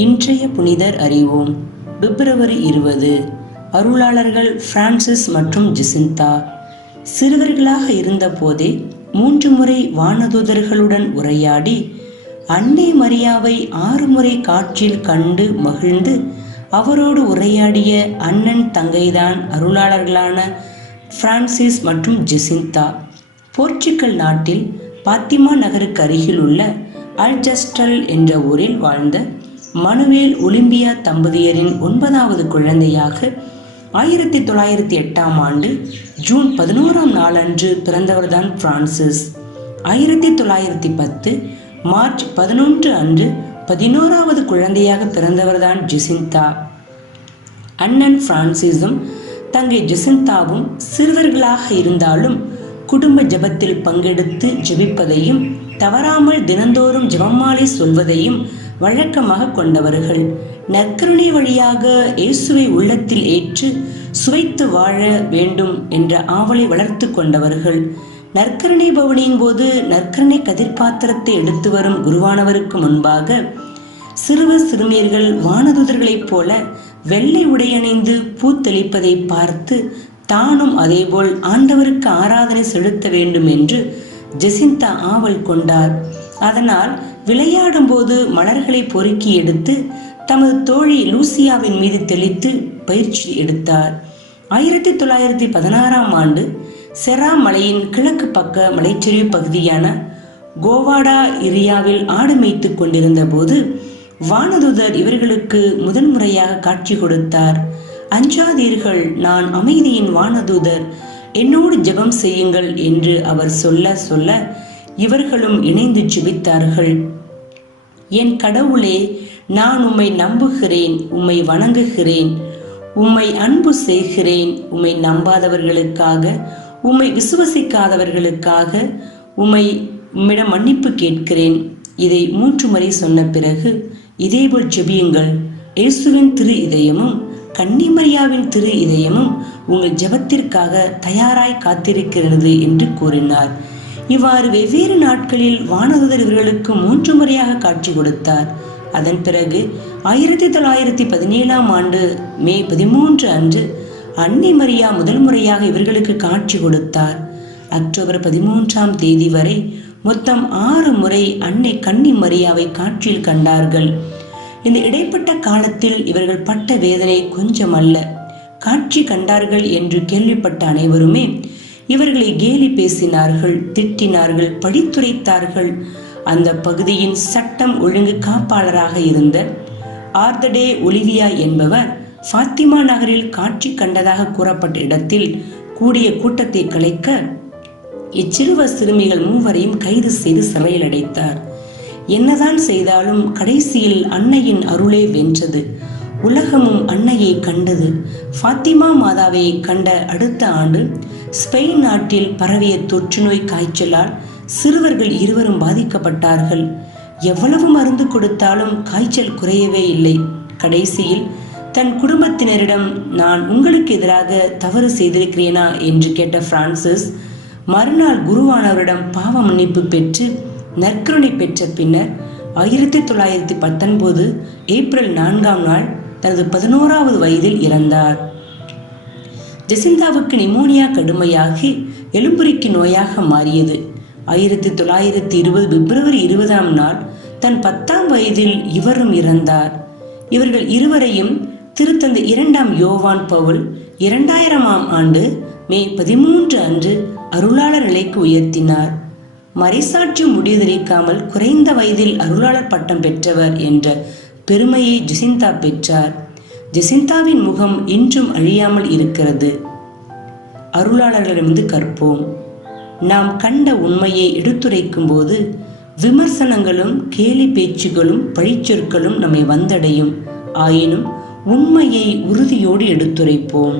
இன்றைய புனிதர் அறிவோம். பிப்ரவரி 20. அருளாளர்கள் பிரான்சிஸ் மற்றும் ஜெசிந்தா. சிறுவர்களாக இருந்த போதே 3 முறை வானதூதர்களுடன் உரையாடி அன்னை மரியாவை 6 முறை காற்றில் கண்டு மகிழ்ந்து அவரோடு உரையாடிய அண்ணன் தங்கைதான் அருளாளர்களான பிரான்சிஸ் மற்றும் ஜெசிந்தா. போர்ச்சுகல் நாட்டில் பாத்திமா நகருக்கு அருகில் உள்ள அல்ஜஸ்டல் என்ற ஊரில் வாழ்ந்த மனுவேல் ஒலிம்பியா தம்பதியரின் 9வது குழந்தையாக 1908ஆம் ஆண்டு ஜூன் 11ஆம் நாளன்று பிறந்தவர்தான் பிரான்சிஸ். 1910 மார்ச் 11 அன்று 11வது குழந்தையாக பிறந்தவர்தான் ஜெசிந்தா. அண்ணன் பிரான்சிஸும் தங்கை ஜெசிந்தாவும் சிறுவர்களாக இருந்தாலும் குடும்ப ஜெபத்தில் பங்கெடுத்து ஜெபிப்பதையும் தவறாமல் தினந்தோறும் ஜெபமாலை சொல்வதையும் வழக்கமாக கொண்டவர்கள். நற்கருணை வழியாக இயேசுவை உள்ளத்தில் ஏற்று சுவைத்து வாழ வேண்டும் என்ற ஆவலை வளர்த்து கொண்டவர்கள். நற்கருணை பவனியின் போது நற்கருணை கதிர்பாத்திரத்தை எடுத்து வரும் குருவானவருக்கு முன்பாக சிறுவர் சிறுமியர்கள் வானதூதர்களைப் போல வெள்ளை உடையணிந்து பூத்தெளிப்பதை பார்த்து தானும் அதேபோல் ஆண்டவருக்கு ஆராதனை செலுத்த வேண்டும் என்று ஜெசிந்தா ஆவல் கொண்டார். அதனால் விளையாடும் போது மலர்களை பொறுக்கி எடுத்து தமது தோழி லூசியாவின் மீது தெளித்து பயிற்சி எடுத்தார். 1916ஆம் ஆண்டு செரா மலையின் கிழக்கு பக்க மலைச்சரிவு பகுதியான கோவாடா ஏரியாவில் ஆடு மேய்த்து கொண்டிருந்த போது வானதூதர் இவர்களுக்கு முதன்முறையாக காட்சி கொடுத்தார். அஞ்சாதீர்கள், நான் அமைதியின் வானதூதர், என்னோடு ஜெபம் செய்யுங்கள் என்று அவர் சொல்ல சொல்ல இவர்களும் இணைந்து ஜெபித்தார்கள். என் கடவுளே, நான் உம்மை நம்புகிறேன், உம்மை வணங்குகிறேன், உம்மை அன்பு செய்கிறேன். உம்மை நம்பாதவர்களுக்காக, உம்மை விசுவசிக்காதவர்களுக்காக உம்மிடம் மன்னிப்பு கேட்கிறேன். இதை 3 முறை சொன்ன பிறகு இதேபோல் ஜெபியுங்கள். இயேசுவின் திரு இதயமும் கன்னிமரியாவின் திரு இதயமும் உங்கள் ஜெபத்திற்காக தயாராய் காத்திருக்கிறது என்று கூறினார். இவ்வாறு வெவ்வேறு நாட்களில் வானதூதர் இவர்களுக்கு 3 முறையாக காட்சி கொடுத்தார். அதன் பிறகு 1917ஆம் ஆண்டு மே 13 அன்று அன்னை மரியா முதல் முறையாக இவர்களுக்கு காட்சி கொடுத்தார். அக்டோபர் 13ஆம் தேதி வரை மொத்தம் 6 முறை அன்னை கன்னி மரியாவை காட்சியில் கண்டார்கள். இந்த இடைப்பட்ட காலத்தில் இவர்கள் பட்ட வேதனை கொஞ்சம் அல்ல. காட்சி கண்டார்கள் என்று கேள்விப்பட்ட அனைவருமே இவர்களை கேலி பேசினார்கள், திட்டினார்கள், படித்துரைத்தார்கள். அந்த பகுதியின் சட்டம் ஒழுங்கு காப்பாளராக இருந்த ஆர்தடே ஒலிவியா என்பவர் பாத்திமா நகரில் காட்சி கண்டதாக கூறப்பட்ட இடத்தில் கூடிய கூட்டத்தை கலைக்க இச்சிறுவர் சிறுமிகள் 3வரையும் கைது செய்து சிறையில் அடைத்தார். என்னதான் செய்தாலும் கடைசியில் அன்னையின் அருளே வென்றது. உலகமும் அன்னையை கண்டது. பாத்திமா மாதாவை கண்ட அடுத்த ஆண்டு ஸ்பெயின் நாட்டில் பரவிய தொற்று நோய் காய்ச்சலால் சிறுவர்கள் 2 பாதிக்கப்பட்டார்கள். எவ்வளவு மருந்து கொடுத்தாலும் காய்ச்சல் குறையவே இல்லை. கடைசியில் தன் குடும்பத்தினரிடம், நான் உங்களுக்கு எதிராக தவறு செய்திருக்கிறேனா என்று கேட்ட பிரான்சிஸ் மறுநாள் குருவானவரிடம் பாவ மன்னிப்பு பெற்று நற்கருணை பெற்ற பின்னர் 1919 ஏப்ரல் 4ஆம் நாள் தனது 11வது வயதில் இறந்தார். ஜெசிந்தாவுக்கு நிமோனியா கடுமையாகி எலும்புரிக்கு நோயாக மாறியது. 1920 பிப்ரவரி 20ஆம் நாள் தன் 10ஆம் வயதில் இவரும் இறந்தார். இவர்கள் இருவரையும் திருத்தந்தை 2ஆம் யோவான் பவுல் 2000ஆம் ஆண்டு மே 13 அன்று அருளாளர் நிலைக்கு உயர்த்தினார். மறைசாட்சி முடிதளிக்காமல் குறைந்த வயதில் அருளாளர் பட்டம் பெற்றவர் என்ற பெருமையை ஜெசிந்தா பெற்றார். ஜெசிந்தாவின் முகம் இன்றும் அழியாமல் இருக்கிறது. அருளாளர்களிடமிருந்து கற்போம். நாம் கண்ட உண்மையை எடுத்துரைக்கும் போது விமர்சனங்களும் கேலி பேச்சுகளும் பழிச்சொற்களும் நம்மை வந்தடையும். ஆயினும் உண்மையை உறுதியோடு எடுத்துரைப்போம்.